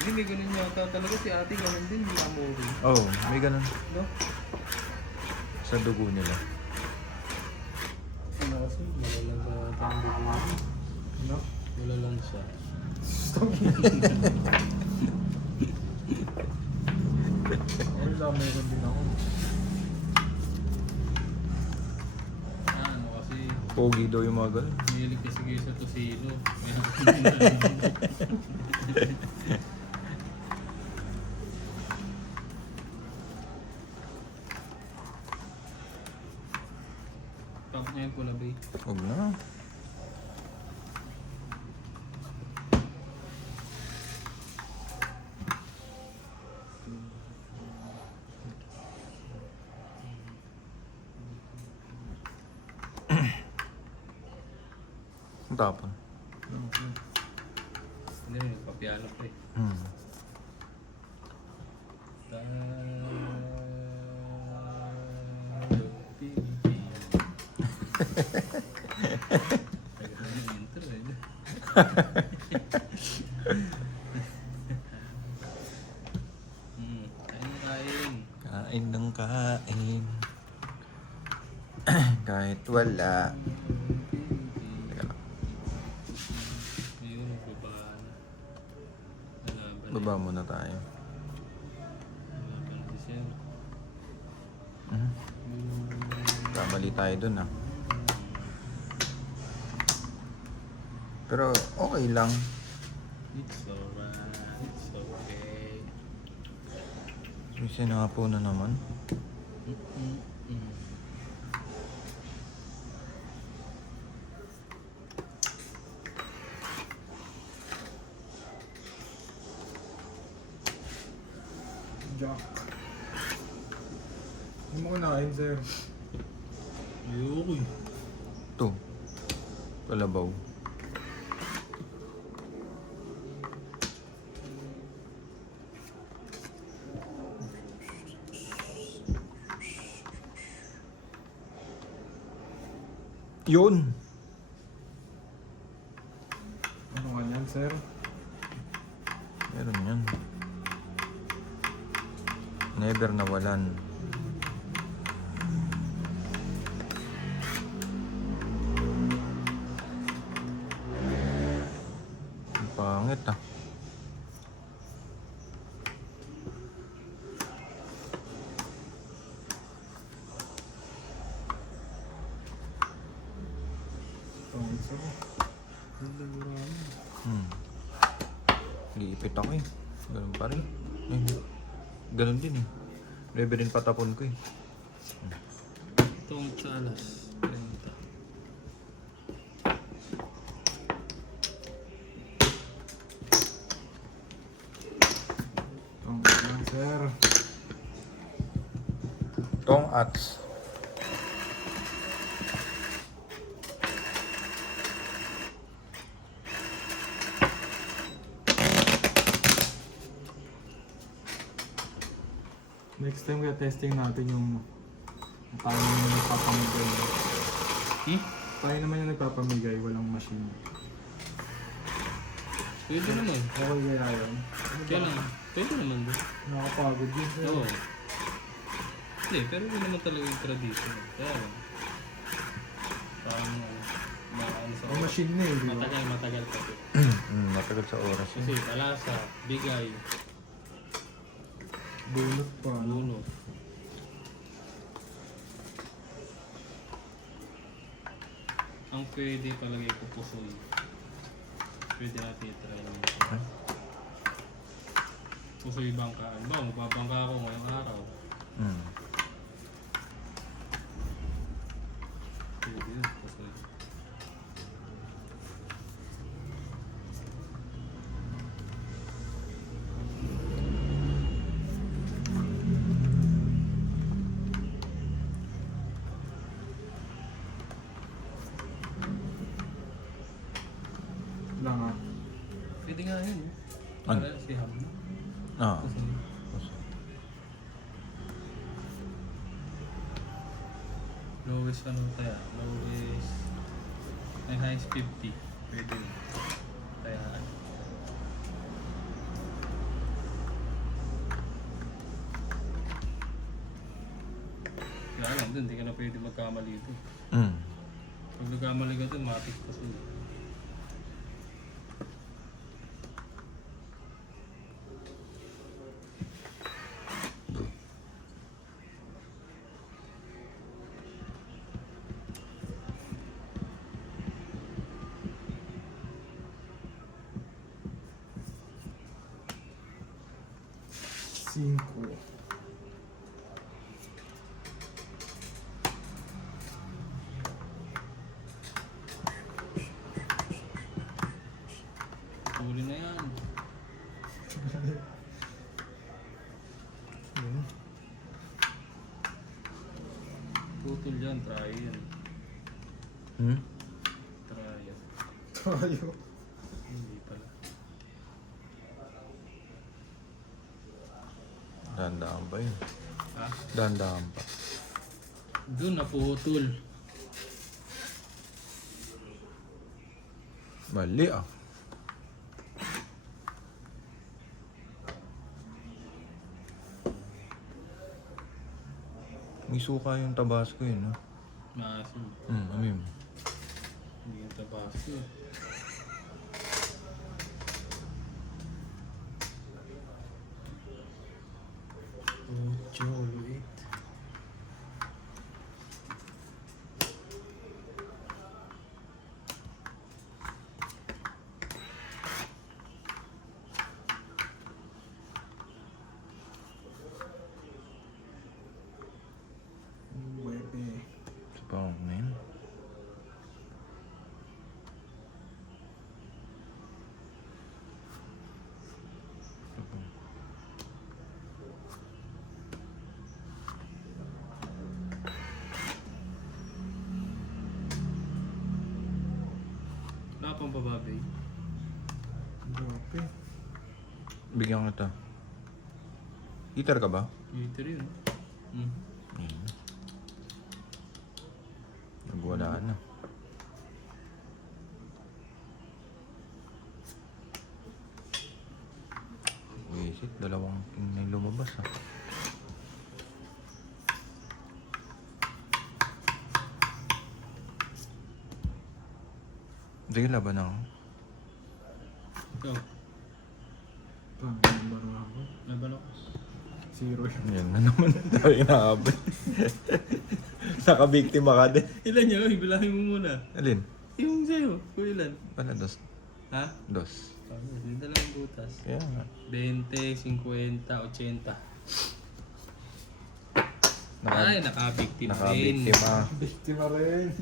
Hindi, may ganun yata talaga. Si ate ganun din, yung amori. Oh, may ganun. No? Sa dugo nila. Ano kasi, malalang sa tanda ko. No? Malalang siya. Wala, meron din ako. Ano kasi, Pogi daw yung mga ganun. hilig kasi kayo sa tosilo. May Pump niya yung pula, bay. Huwag na. Ang tapon. Hindi, nagpapiano pa eh. Kain. Kain ng kain. Kahit wala. Teka lang. Ayun, baba na. Malaban Baba muna tayo. Malaban si Sir. Kamali tayo dun ah. Pero okay lang. It's alright. It's okay. Kasi na po na naman. Jack. Hindi mo kinain, sir. Ayoko eh. Ito. Kalabaw. Yun. Ano nga yan, sir? Meron yan. Never nawalan. Ang pangit ah. Pangit, sir. Liipit ako eh. Ganun pa rin. Ganun din eh. Never rin patapon ko eh. Itong salas. Ganito. Pangit lang, sir. Tong ats. Next time kaya testing natin yung tayo naman yung nagpapamigay. Tayo naman yung nagpapamigay, walang machine. Pwede naman. Okay kaya yun? Kaya lang, pwede naman din. Nakakapagod yun, sir. Oo. Hindi, pero hindi naman talaga yung tradition. Kaya lang. Parang ano sa Ang machine na eh, di ba? matagal kasi. Matagal sa oras. Kasi palasa, bigay, Bunot pa, ano? luno. Ang pwede palagay ko pusoy. Pwede natin i-try naman. Huh? Pusoy bangkaan. Ba, magbabangka ako ngayong araw. Hmm. Pwede yun, pusoy. Lang ah. Pwede nga yun. Ano? Para si Ham. Ah. Kasi lowest ano kaya? Lowest ay highest 50. Pwede yun. Kaya kaya lang dun, hindi ka na pwede magkamali ito. Hmm. Pag nagkamali ka dun, matik pa sila. Cinco. Huli na yan. Yun. Putol yan, try yan. Hmm? Try yan. Tayo. Hindi pala. Dahan-dahan pa yun. Ha? Dahan-dahan pa. Doon naputol. Mali ah. May suka yung Tabasco yun, no? Maasim. Ano yun? Hindi yung tabasco. Ocho, ulit. Nueve. Sa pangok na yun. Wala pang bababay. Dope. Bigyan kita. Eater ka ba? Eater yun. Hmm. Ayun. Nagwala na. Wisit, dalawang king na yung lumabas ah. Sige, laban ako. Ikaw, Pang-number ako. laban ako. Zero yun. Yan na naman tayo inaabot. Nakabiktima ka din. Ilan niya? Uy, bilangin mo muna. Alin? Yung sa'yo, kung ilan? Pala, dos. Ha? Dos. Hindi dalawang butas. Kaya nga. 20, 50, 80. Naka, Ay, nakabiktima rin. nakabiktima. Biktima rin.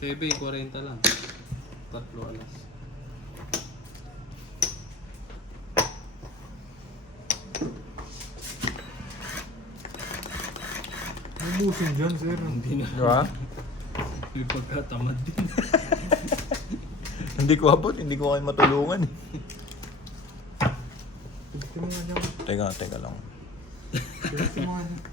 7, 40 lang. Tatlo alas. Ubusin dyan, sir. Hindi na. Di ba? May pagkatamad din. Hindi ko abot, hindi ko kayo matulungan eh. Biktima nga dyan. Teka lang. Biktima nga dyan.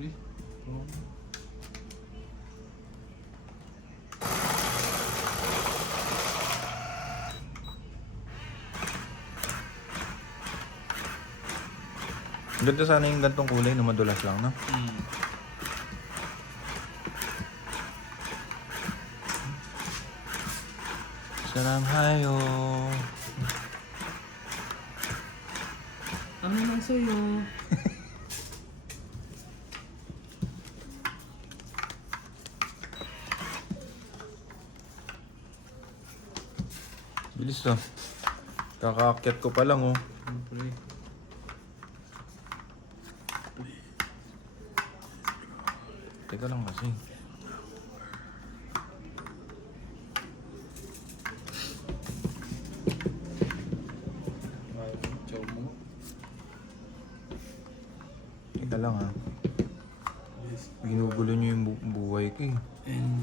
Eh, Ganda sana yung gantong kulay na madulas lang, no? Hmm. Saranghayo. Ano naman sa'yo? Bilis to. Kakaakyat ko pa lang, oh. Siyempre. Teka lang kasi. Chow mo. Teka lang, ha. Ginugulo niyo yung buhay ko, eh. And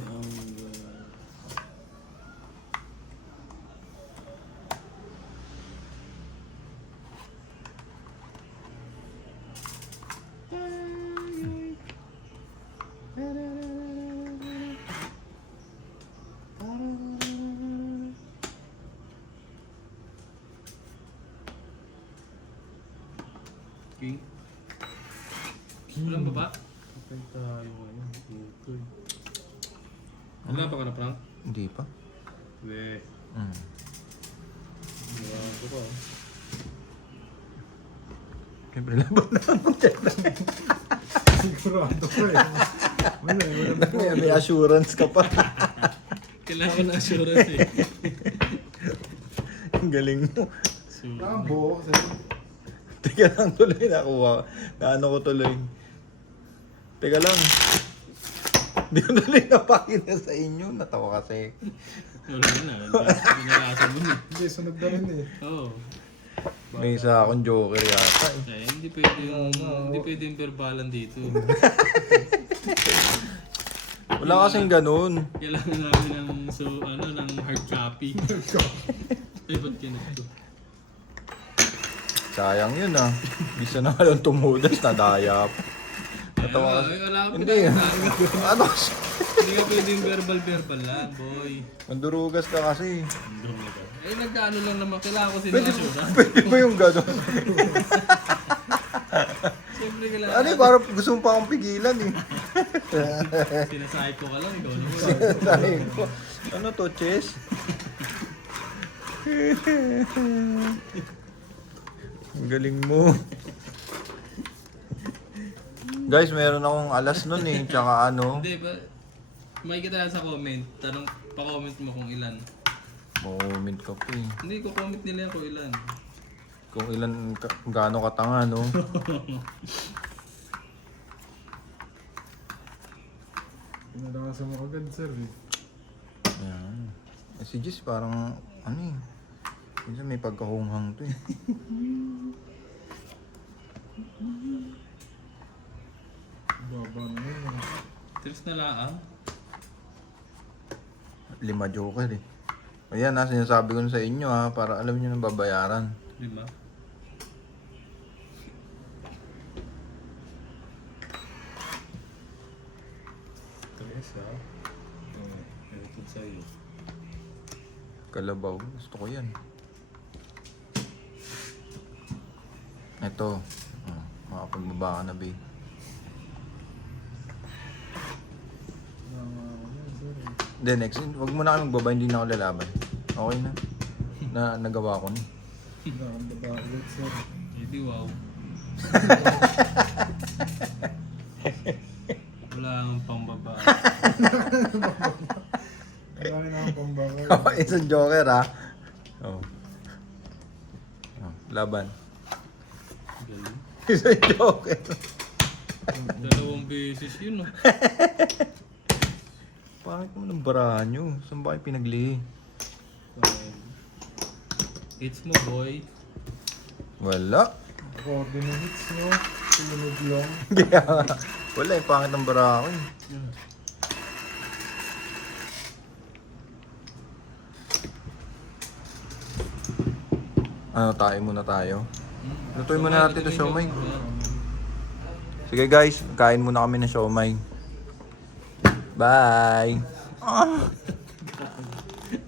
King. Walang baba? Patay tayo ngayon. Okay. Wala pa ka na prank? Hindi pa. We. Hmm. Gawa ko pa. Siyempre, laban na ako dyan. Sigurado ko eh. Wala. May assurance ka pa. Kailangan na assurance eh. Ang galing mo. So, Buo kasi. Teka lang, tuloy nakuha. Naano ko tuloy. Teka lang. Hindi ko tuloy napakita sa inyo. Natawa kasi. wala na. Hindi nalasan mo na. Hindi, sunod na rin eh. Oo. May isa akong joker yata, eh. Eh, hindi pwede yung verbalan dito. Wala kasing ganun. Kailangan namin ng hard copy. Eh, ba't ganito? Sayang yun, ah. Bisa na nga lang tumudas, nadaya pa. Natawa kasi. Wala ka Hindi, ano kasi? Hindi ka pwede yung verbal lang, boy. Mandurugas ka kasi. Eh, nagkaano lang naman. Kailangan ko Pwede, sinasura. pwede ba yung ganun? Siyempre kailangan. Ano eh, parang gusto mo pa akong pigilan, eh. Sinasahip ko ka lang, ikaw naman. Dahil ko. Ano to, Chess? Ang galing mo. Guys, meron akong alas nun eh. Tsaka ano. Hindi, makikita lang sa comment. Pa-comment mo kung ilan. Moment ka po eh. Hindi, comment nila kung ilan. Kung ilan, gaano katanga, no? Pinalakas mo agad, sir eh. Ayan. Eh, si Jess parang, ano eh. Minsan may pagkahunghang to eh. Baba na yun eh. Tiris na lang. 5 joker eh. Ayan ha, sinasabi ko na sa inyo ha, para alam nyo nang babayaran. 5. Tiris ha? Oo. Ito sa'yo. Kalabaw, gusto ko yan. Ito. Oh, makapagbaba ka na, babe. Sir eh. Then next, wag mo na kayo magbaba, hindi na ako lalaban. Okay na. Nagawa ko na. Nakababa ulit, sir. Hindi, wow. Wala kang pambaba. Wala rin akong pambakal. Isang joker ha. Oh. Oh, laban. Galing. Isang joker. 2 beses yun, no? Bakit naman ang barahan nyo? Saan ba kayo pinagli? Hits mo, boy. Wala. Coordinates, no? Sumunod lang. Kaya nga. Wala eh, pangit ng bara ko eh. Ano, tayo muna tayo. Lutuin muna natin ito siomay. Sige guys, kain muna kami ng siomay. Bye!